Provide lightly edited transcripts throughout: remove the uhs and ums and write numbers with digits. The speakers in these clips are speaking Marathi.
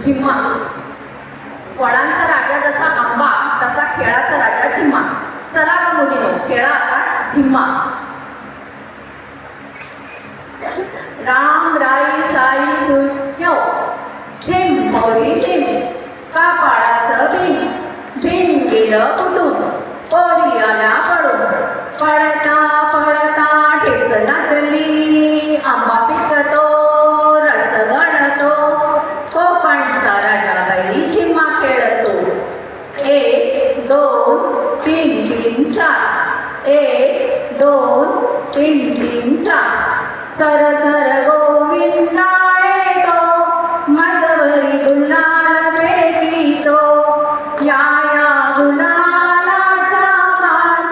झिम्मा. फळांचा राजा जसा आंबा तसा खेळाचा राजा झिम्मा. चला ग मुलीनो, खेळा आता झिम्मा. राम राई साई सुयो झिम मोरी झिम, कापाळाचं भीम भीम गेलं फुटून, पोरी आल्या पडून. पळता पळता ठेच लागली, आंबा पिकतो रस गळतो, कोकणचा राजा बाई झिम्मा खेळतो. 1 2 3 3 4, 1 2 3 3 4. सर सर गोविंदा येतो, मजवरी गुलाल फेकितो. या या गुलालाच्या हाल,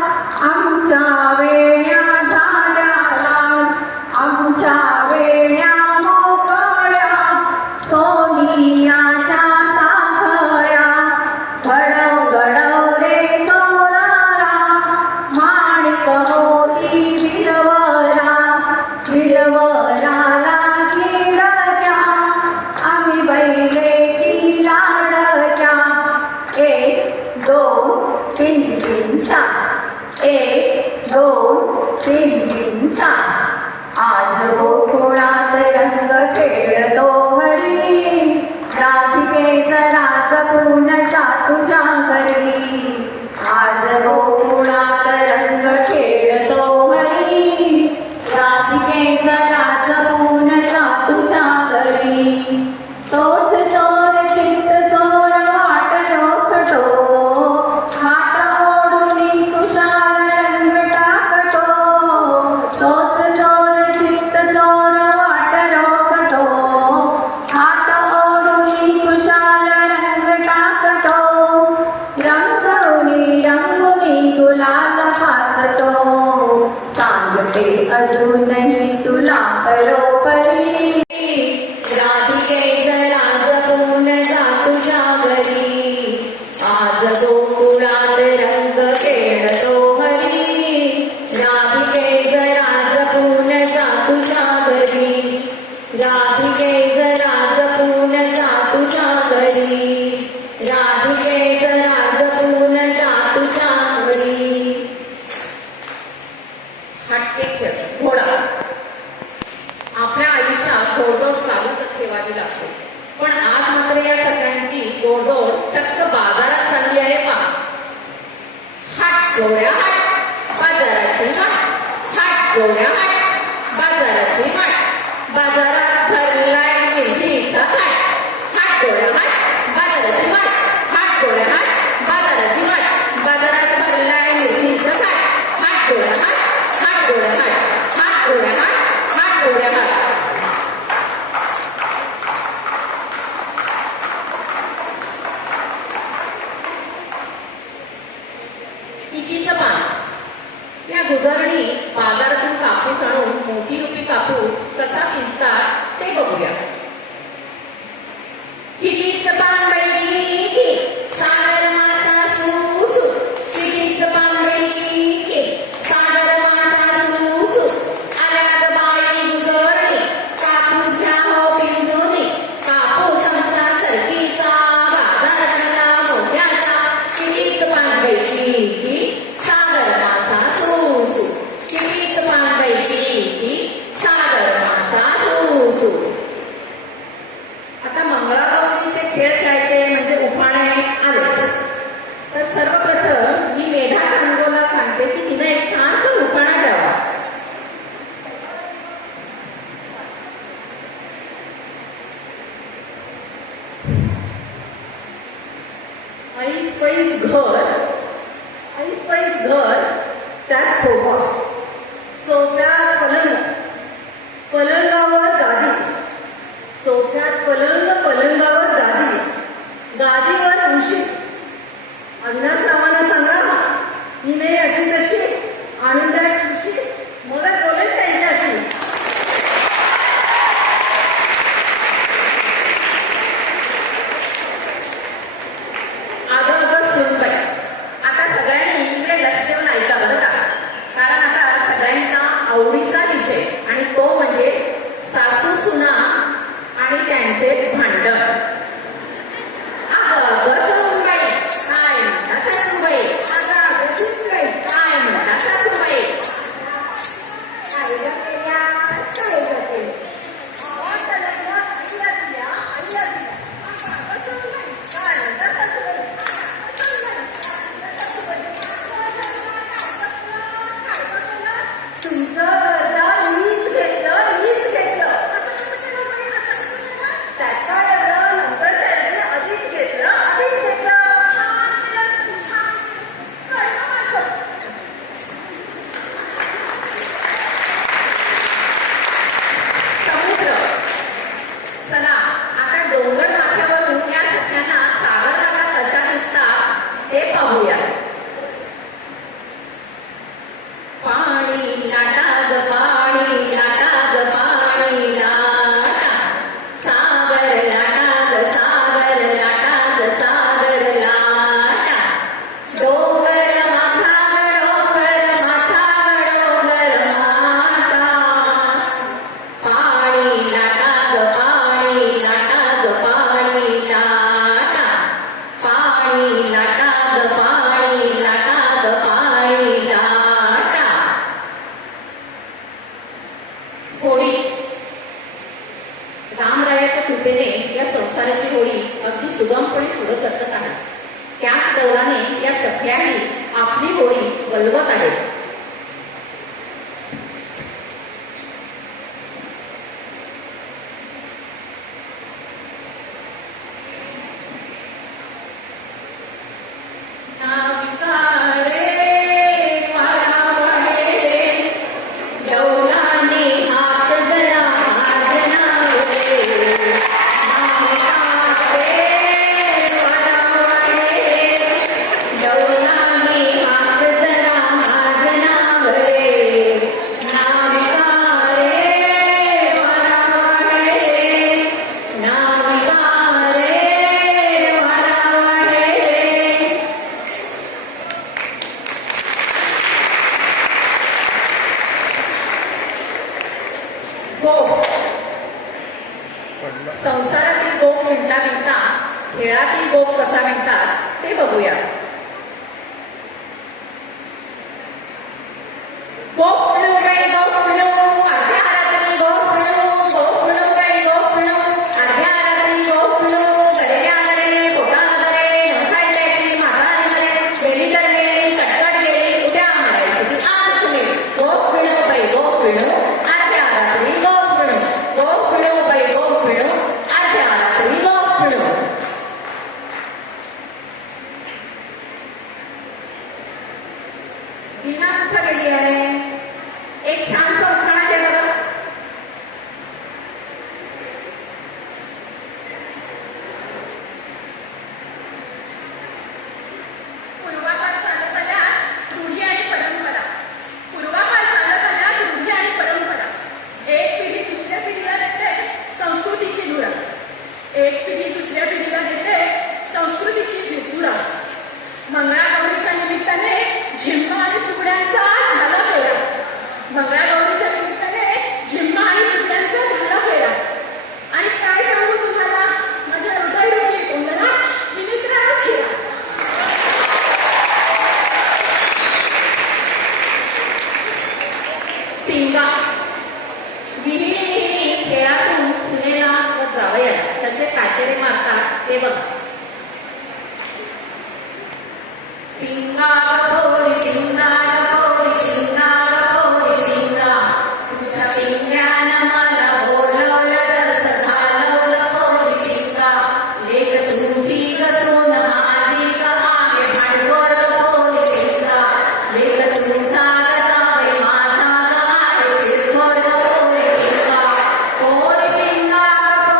आमच्या वेण्या झाल्या लाल, आमच्या वेण्या मोकळ्या सोनियाच्या साखळ्या. घडव घडव रे सोनारा, माणिक मोती विलवरा. विलवराला किडक्या, आम्ही बैले की लाडक्या. 1 2 3 3 4, 1 2 3 3 4. आज गोकुळात रंग खेळतो हरी, राधिकेचा राज पुण्याचा तुझ्या घरी. आज गोकुळात रंग खेळतो हरी, राधिकेचा राज पुण्याचा तुझ्या घरी. तोच चोर चित्त चोर वाट रोखतो, हात ओढून कुशाल रंग टाकतो. तोच चोर चित्त चोर वाट रोखतो, हात ओढून कुशाल रंग टाकतो. रंगवणी रंगुनी गुलाल फासतो, सांगते अजूनही तुला परोपरी. राधिकेचा राज पुण्याचा तुझ्या घरी. आज गोकुळात रंग खेळतो हरी, राधिकेचा राज पुण्याचा तुझ्या घरी. राधिकेचा राज पुण्याचा तुझ्या घरी. राधिकेचा राज पुण्याचा तुझ्या घरी. हटके खेळ घोडा. आपल्या आयुष्यात घोडदौड चालूच ठेवावी लागते, पण आज मात्र या सगळ्यांची घोडदौड चक्क बाजारात चालली आहे पहा. हट घोड्या हट, बाजाराची हट. हट घोड्या हट, बाजाराची हट. बाजारात भरलाय मिरचीचा थाट. हट घोड्या हट, बाजाराची हट. हट घोड्या हट, बाजाराची हट. बाजारात भरलाय मिरचीचा थाट. हट घोड्या हट, हट घोड्या हट. हट घोड्या हट, हट घोड्या हट. टिकीचं पान. या गुजरणी बाजारातून कापूस आणून मोतीरूपी कापूस कसा पिंजतात ते बघूया. टिकीचं पान बैठी, सागर मासा सुसू. टिकीचं पान बैठी, सागर मासा सुसू. आल्या बाई गुजरणी, कापूस घ्या हो पिंजोनी. कापूस आमचा सरकीचा, बाजार झाला मोत्याचा. टिकीचं पान बैठी, सागर मासा सुसू. टिकीचं पान बैठी, सागर मासा सुसू. आता मंगळागौरीचे खेळ खेळायचे म्हणजे उफाणे आलेच. तर सर्वप्रथम मी मेधा कांगोला सांगते की तिने एक छानसा उफाणा द्यावा. ऐस पैस घर, ऐस पैस घर, त्यात सोफा. सोफ्यात पलंग, पलंगावर गादी. सोफ्यात पलंग, पलंगावर गादी. गादीवर उशी. अविनाश नावानं सांगा, ही नाही अशी तशी, आणून द्या उशी, मगच बोलेल त्यांच्याशी. अगं सुनबाई, आता सगळ्यांनी इकडे लक्ष देऊन ऐका बरं का, कारण आता सगळ्यांचा सुगमपणे पुढे सरकत आहे. त्याच दौराने या सख्याही आपली होळी वलवत आहेत. संसारातील गोप विणता विणता खेळातील गोप कसा विणतात ते बघूया. गोप विणू बाई गोप विणू, अर्ध्या रात्री गोप विणू, गोप विणू बाई गोप विणू, अर्ध्या रात्री गोप विणू, गलेल्या आंधळे, पोटा आंधळे, नखाई द्यायची, माता आंधळे, गेली तर गेली, कटकट गेली, उद्या मारायची ती आज तुम्ही. गोप विणू बाई गोप विणू, अर्ध्या रात्री गोप विणू, गोप विणू बाई गोप विणू, अर्ध्या रात्री गोप विणू. वीणा कुठं गेली आहे? एक छानसं उखाणा आहे बघा. पूर्वापार चालत आल्या रूढी आणि परंपरा, पूर्वापार चालत आल्या रूढी आणि परंपरा. एक पिढी दुसऱ्या पिढीला देते संस्कृतीची धुरा, एक पिढी दुसऱ्या पिढीला देते संस्कृतीची धुरा. मंगळागौरीच्या निमित्ताने झिम्मा आणि फुगड्यांचा झाला फेरा, मंगळागौरीच्या निमित्ताने झिम्मा आणि फुगड्यांचा झाला फेरा. आणि काय सांगू तुम्हाला, माझ्या हृदयरोगी कोंडणात विनित्राच हिरा. पिंगा विहिणी विहिणी खेळातून सुनेला व जावयाला कसे काशेरे मारतात ते बघा. पिंगा गौरी पिंगा गौरी पिंगा गौरी पिंगा, तुझ्या पिंग्यानं मला बोलवलं तसं झालवलं गौरी पिंगा. लेक तुमची कसून माझी का आहे भांडवल गौरी पिंगा, लेक तुमचा गजावय माझा ग आहे चिरखोड गौरी पिंगा. गौरी पिंगा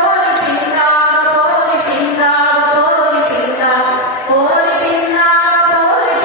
गौरी पिंगा गौरी पिंगा गौरी पिंगा, गौरी पिंगा गौरी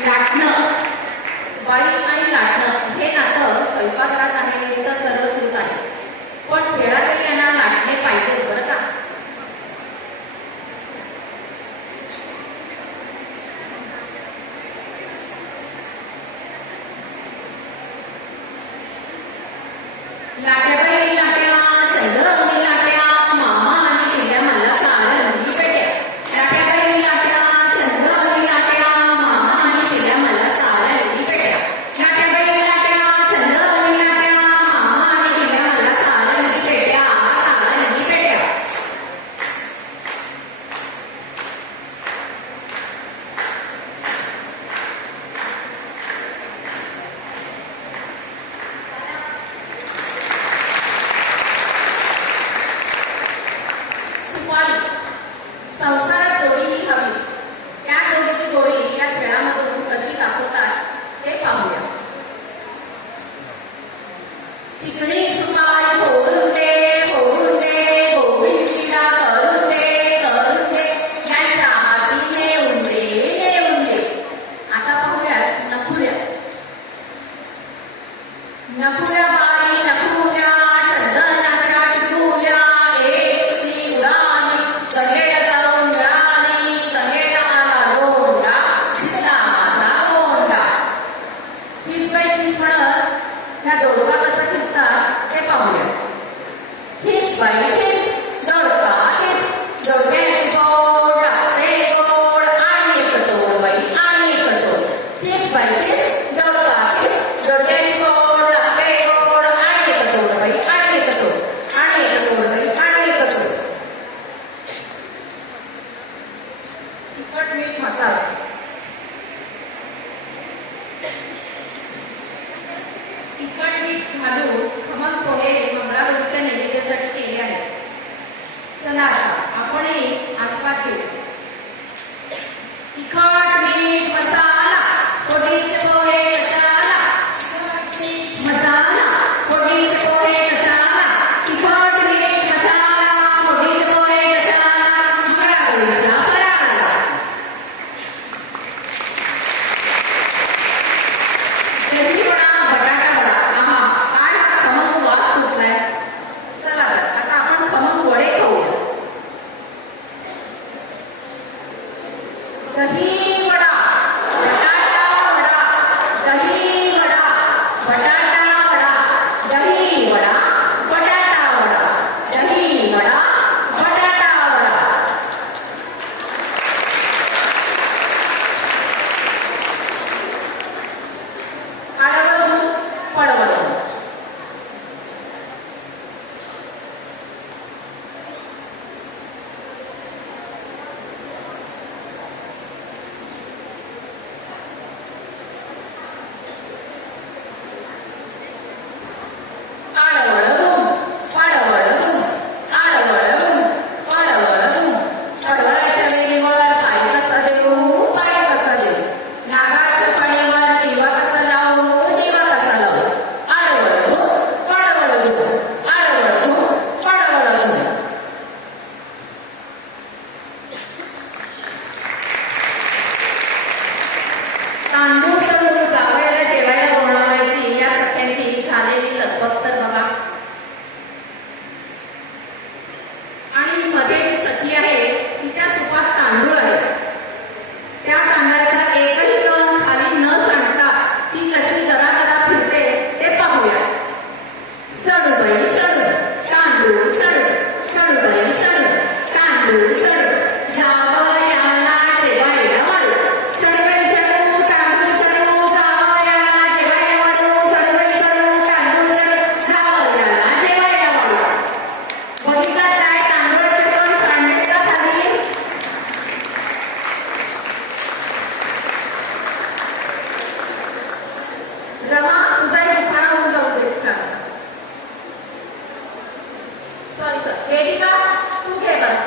लाटणं, बाई आणि लाटणं हे नातं स्वयंपाकघरात आहे तर सर्व सुरूच आहे, पण खेळातही यांना लाटणे पाहिजेच बरं का. लाट्याबाई लाट्या, चंद्रवली लाट्या, मामा आणि शिल्या मला साऱ्या रंगी पेट्या. लाट्याबाई लाट्या, चंद्रवली लाट्या, मामा आणि शिल्या मला साऱ्या रंगी पेट्या. लाट्याबाई लाट्या, चंद्रवली लाट्या, मामा आणि शिल्या मला साऱ्या रंगी पेट्या, साऱ्या रंगी पेट्या. सुपारी. संसारात जोडी ही हवीच. त्या जोडीची जोडी या खेळामधून कशी दाखवतात ते पाहूया. चिकणी सुपारी फोडून दे, फोडून दे, गोळी चिडा करून दे, करून दे, यांच्या हाती नेऊन दे, नेऊन दे. आता पाहूया नखुल्या. नखुल्या बाई नखुल्या, चंदनाच्या टिकुल्या, एक ती उडाली, गगेला जाऊन मिळाली, गगेला आला लोंढा, दिसला माझा गोंडा. किस बाई किस म्हणत ह्या दोडका कसा खिसतात ते पाहूया. किस बाई किस, दोडका किस, दोडक्याची गोड लागते गोड, आणि एक तोड बाई आणि एक तोड. किस बाई किस, दोडका किस, दोडक्याची गोड लागते गोड, आणि एक तोड बाई आणि एक तोड, आणि एक तोड बाई आणि एक तोड. तिखट मीठ मसाला. तिखट मीठ घालून खमंग पोहे मंगळागौरीच्या नैवेद्यासाठी केले आहेत. चला आता आपणही आस्वाद घेऊ. तिखट मीठ मसाला, फोडणीचे पोहे कशाला, मसाला फोडणीचे पोहे कशाला, तिखट मीठ मसाला, फोडणीचे पोहे कशाला, मंगळागौरीच्या फराळाला. दही वडा, बटाटा वडा, आहा काय हा खमंग वास सुटलाय. चला तर आता आपण खमंग वडे खाऊया. दही वडा, बटाटा वडा, दही वडा, बटाटा वडा, दही वडा, बटाटा वडा, दही वडा, बटाटा वडा. आडवळून पडवळून. आडवळून पडवळून, आडवळून पडवळून. पडवळाच्या वेलीवर पाय कसा देऊ, पाय कसा देऊ, नागाच्या फणीवर दिवा कसा लावू, दिवा कसा लावू. आडवळून पडवळून, आडवळून पडवळून. तांदूळ सडून जावयाला जेवायला बोलवण्याची या सत्याची झालेली लगबग तर बघा. आणि मध्ये जी सखी आहे तिच्या सुपात तांदूळ आहे. त्या तांदळाचा एकही कण खाली न सांडता ती कशी जरा जरा फिरते ते पाहूया. सडू बाई सडू, तांदूळ सडू, सडू बाई सडू, तांदूळ सडू, जावयाला जेवायला वाढू. सडू बाई सडू, तांदूळ सडू, जावयाला जेवायला वाढू. सडू बाई सडू, तांदूळ सडू, जावयाला जेवायला वाढू. बघितलं काय तांदूळाचे कण सांडले का खाली. रमा तुझा एक उखाणा होऊन जाऊ दे छान. सॉरी वेदिका तू घे बरं.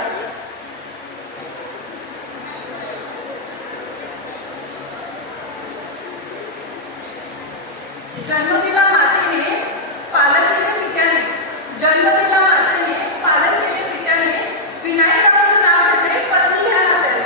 जन्म दिला मातेने, पालन केले पित्याने. जन्म दिला मातेने, पालन केले पित्याने. विनायकरावांचं नाव घेते पत्नी ह्या नात्याने.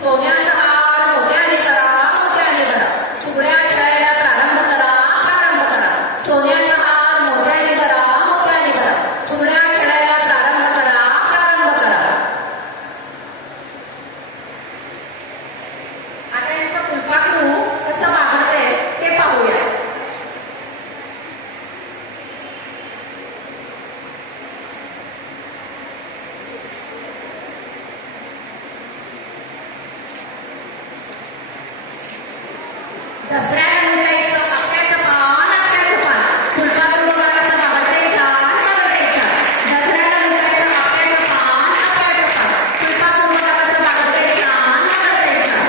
सोन्याचा हार मोत्याने करा, मोत्याने करा. फुगड्या खेळायला प्रारंभ करा, प्रारंभ करा. सोन्याचा हार मोत्याने करा, मोत्याने करा. फुगड्या खेळायला प्रारंभ करा, प्रारंभ करा. आता यांचं फुलपाखरू कसं वागते ते पाहूया. दसऱ्याला लुटायचं आपल्याचं पान, आपल्याचं पान. फुलपाखरू बघायचं बागडते छान, बागडते छान. दसऱ्याला लुटायचं आपल्याचं पान, आपल्याचं पान. फुलपाखरू बघायचं बागडते छान, बागडते छान.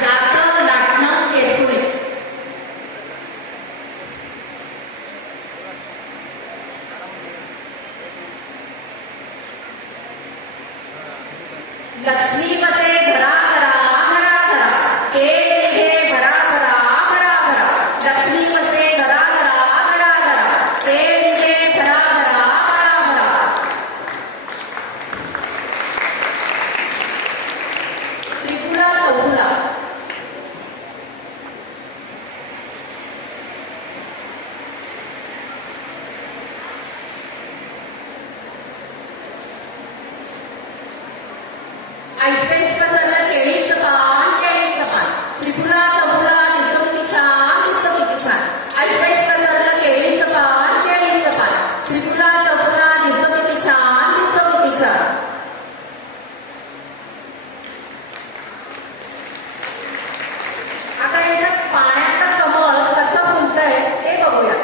जातं लाटणं केसुळे. लक्ष्मी बसे घरा घरा, घरा घरा. केक निघे भरा भरा, भरा भरा. लक्ष्मी बसे घरा घरा, घरा घरा. केक निघे भरा भरा, भरा भरा. त्रिपुरा चौफुला. आईस्पेस पसरलं केळीचं पान, केळीचं पान. त्रिपुरा चौफुला दिसतो किती छान, दिसतो किती छान. आईस्पेस पसरलं केळीचं पान, केळीचं पान. त्रिपुरा चौफुला दिसतो किती छान, दिसतो किती छान. आता याच्यात पाण्याचं कमळ कसं फुलतंय ते बघूया.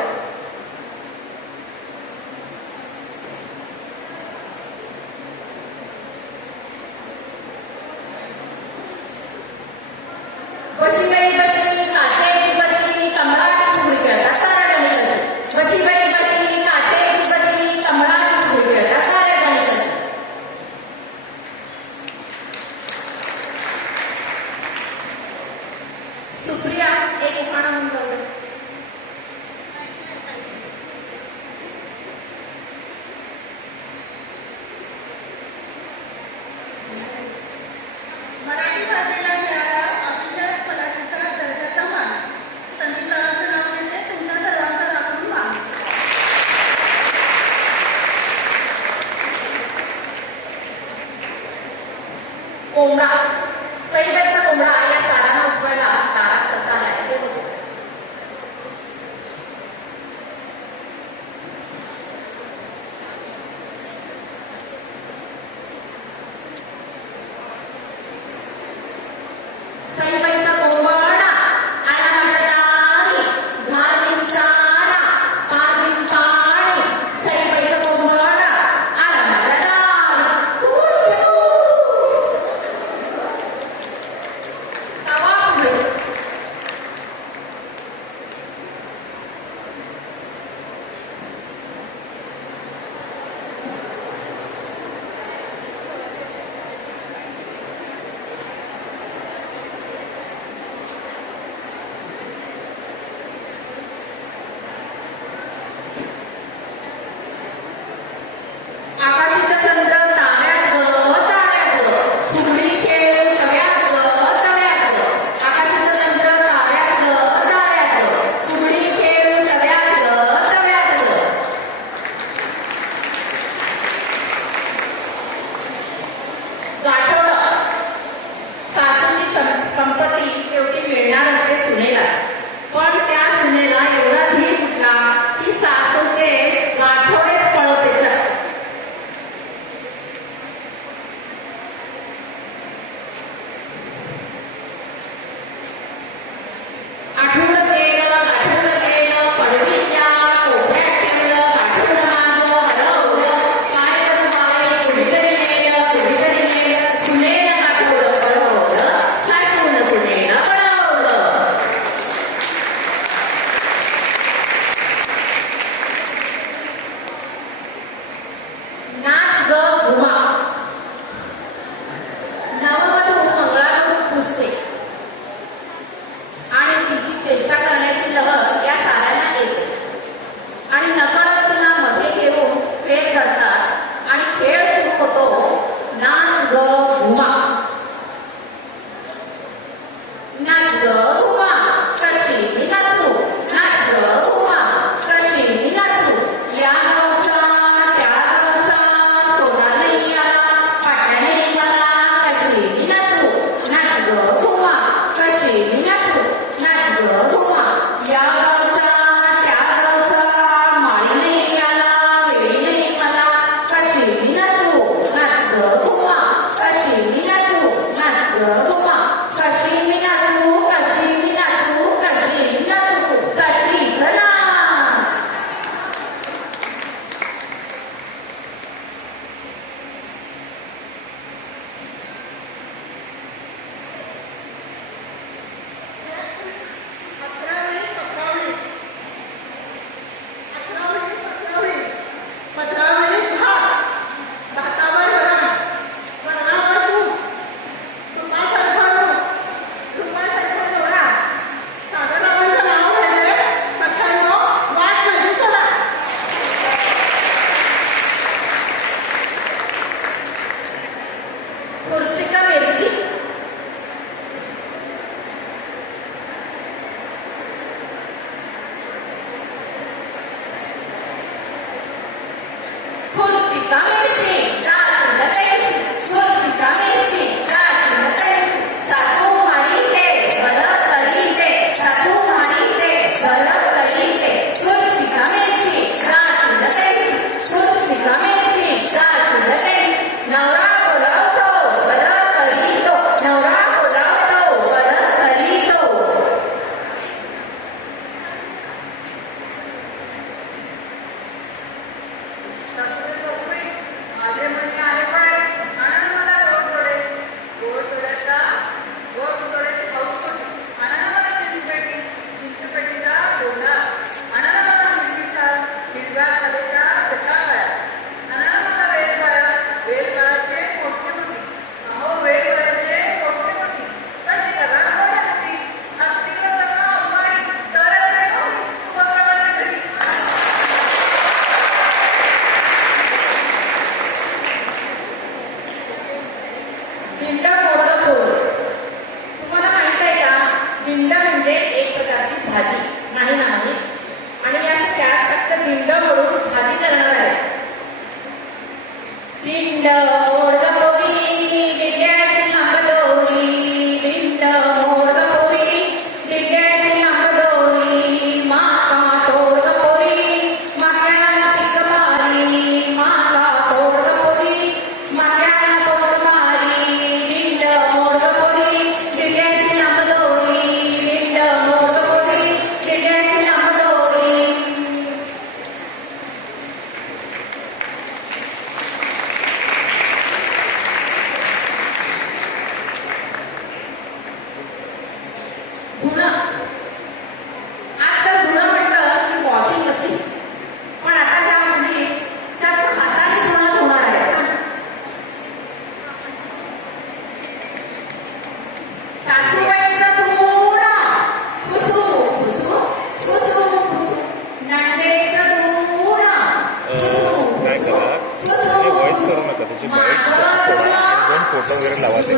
फोटो वगैरे लावा ते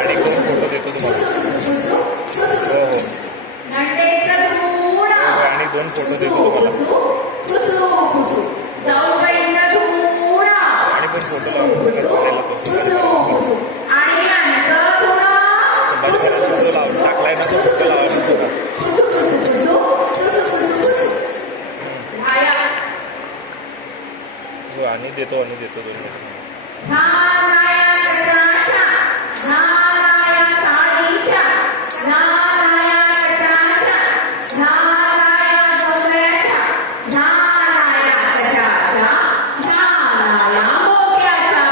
आणि 2 फोटो देतो तुम्हाला. हो हो नंदेचं धूण, आणि 2 फोटो देतो तुम्हाला जाऊबाईंचं धूण, आणि पण फोटो लावून सगळं चालेल तो. आणि यांचं धूण, फोटो लावून टाकलाय ना तो फोटो लावायला सगळं. भाया हो आणि देतो 2 मिनिट. झालाया कशाच्या, झालाया साडीच्या, झालाया कशाच्या, झालाया गवऱ्याच्या, झालाया कशाच्या, झालाया मोक्याच्या.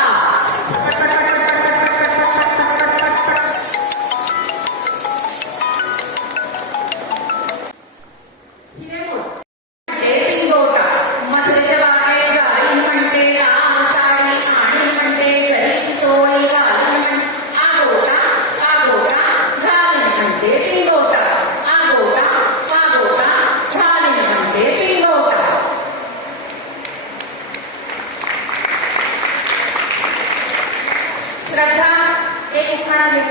हिरेमोड टिंगोटा, मथुरेच्या बागेत जाई म्हणते लाल साडी आणि म्हणते सरीची चोळी घाली म्हणते आगोटा आगोटा झाली म्हणते टिंगोटा, आगोटा आगोटा झाली म्हणते टिंगोटा. श्रद्धा एक उखाणा घे.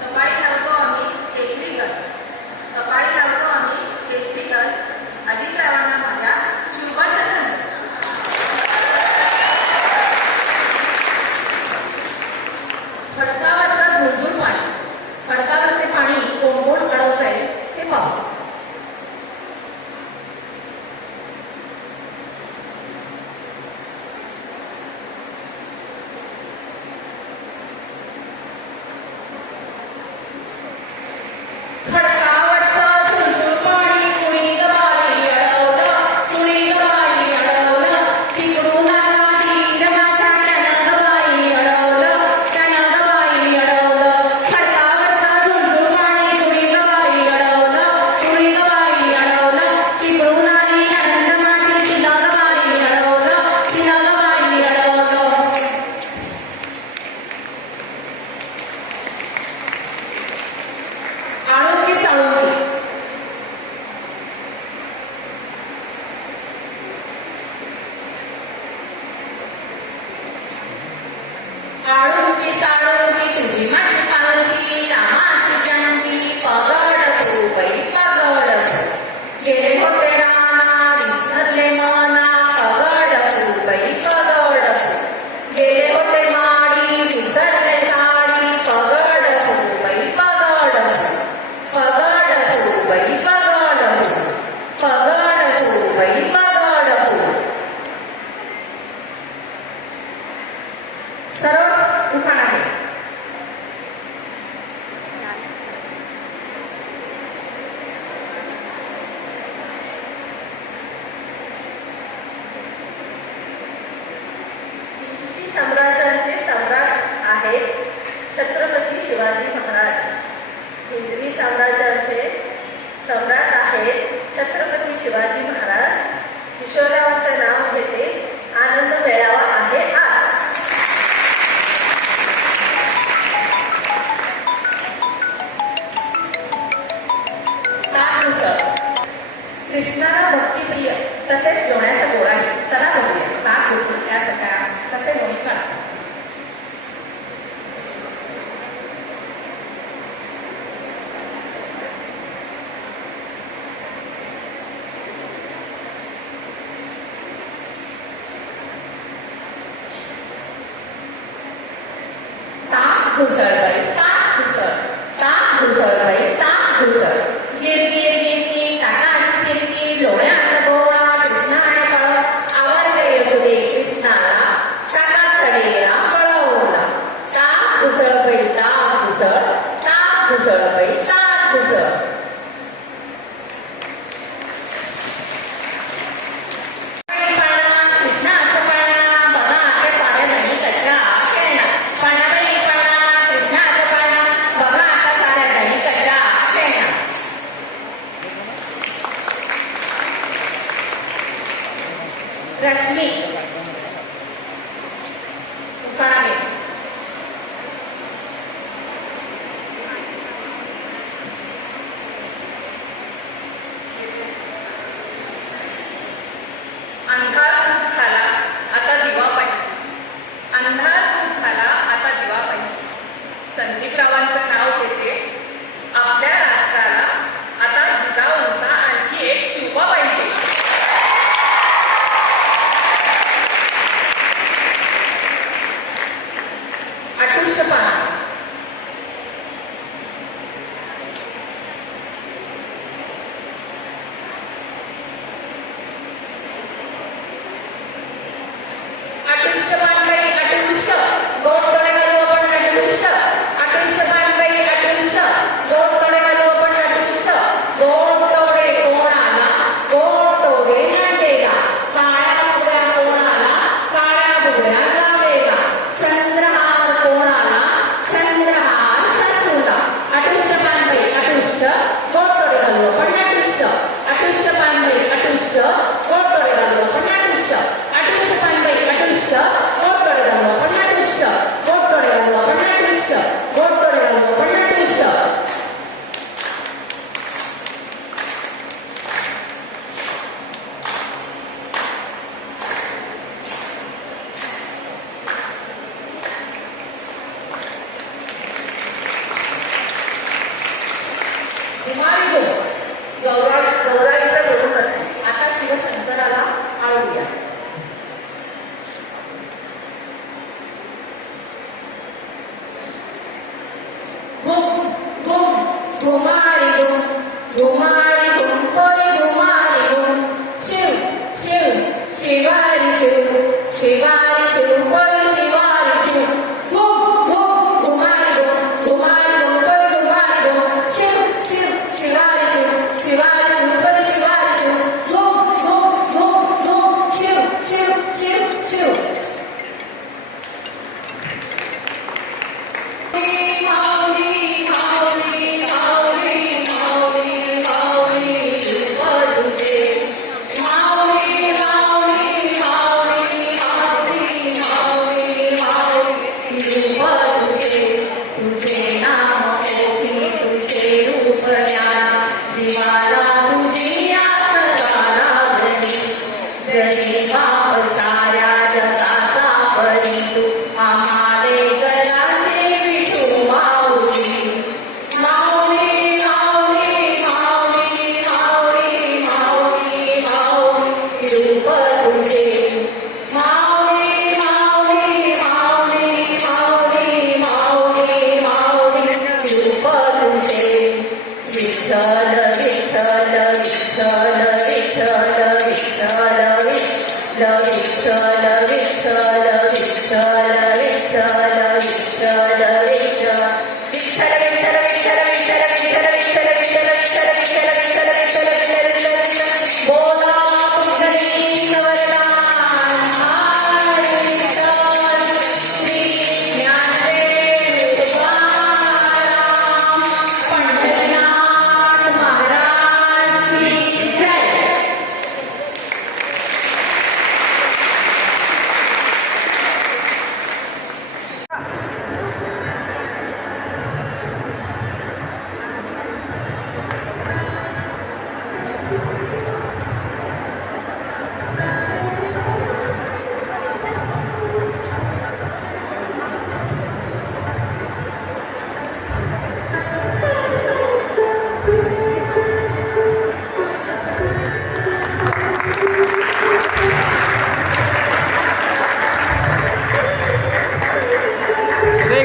कपाळी लावतो आम्ही केशरीगड, कपाळी लावतो आम्ही केशरीगड, अजितरावांना माझ्या शिवबद्ध छंद. खडकावरचं झुळझुळ पाणी, खडकावरचे पाणी कोण कोण अडवतंय ते पाहू. खडकावरचं झुळझुळ पाणी कुणी ग बाई अडवलं, कुणी ग बाई अडवलं, तिकडून आला तीर माझ्या त्यानं ग बाई अडवलं, त्यानं ग बाई अडवलं. खडकावरचं झुळझुळ पाणी कुणी ग बाई अडवलं, कुणी ग बाई अडवलं, तिकडून आली नणंद माझी तिनं ग बाई अडवलं, तिनं ग बाई अडवलं. आळुंगी साळुंगी, आळुंगी साळुंगी तुझी माझी पालखी, रामाची जानकी पगड बाई पगड. गेले होते राना विसरले मना, पगड बाई पगड. गेले होते माडी विसरले साडी, पगड बाई पगड. पगड बाई पगड, पगड बाई पगड. सर्व उखाणा आहे. हिंदवी साम्राज्याचे सम्राट आहेत छत्रपती शिवाजी महाराज. हिंदवी साम्राज्याचे सम्राट आहेत छत्रपती शिवाजी महाराज. किशोररावांचे नाव घेते, आनंद मेळावा आहे आज. ताक मिसळ, कृष्णाला भक्तिप्रिय तसेच लोण्याचा गोळाही. चला बघूया ताक मिसळ या सगळ्या कसे लोणी कळा. ताक घुसळ बाई ताक घुसळ, ताक घुसळ बाई ताक घुसळ. गिरकी गिरकी ताकाची फिरकी, लोण्याचा गोळा कृष्णाने कळ, आवडते यशोदे कृष्णाला, ताकात चढेला पळवला. ताक घुसळ बाई ताक घुसळ, ताक घुसळ बाई ताक घुसळ. कृष्णाचं पळणा बघा ते साड्या नाही कशा खेळणा. पणाबाई पळणा कृष्णाचं पळणा बघा आता साड्या नाही कशा खेळणा. रश्मी उखाणा घे.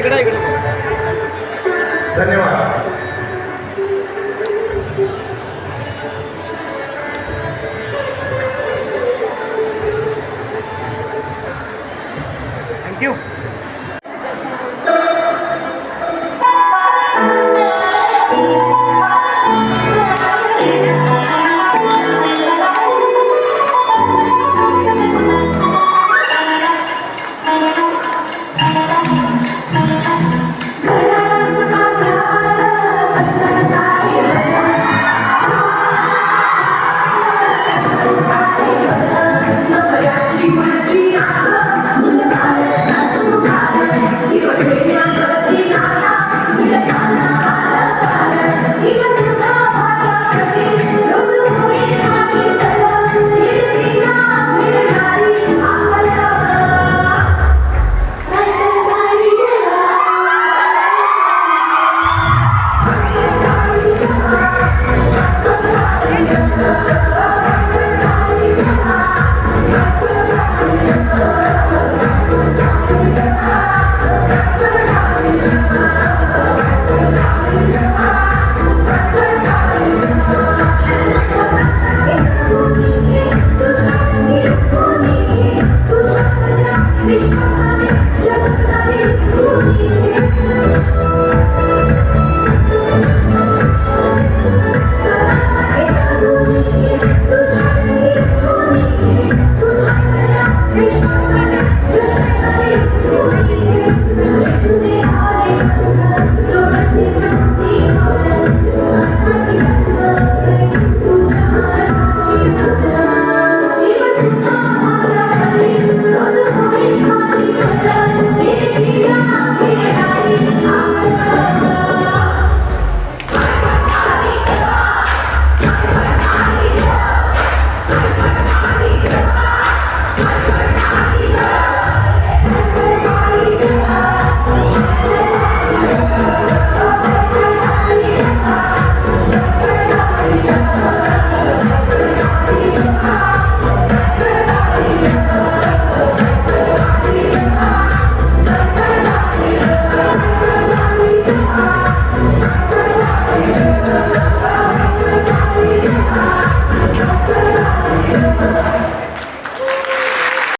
इकडे इकडे धन्यवाद. थँक्यू.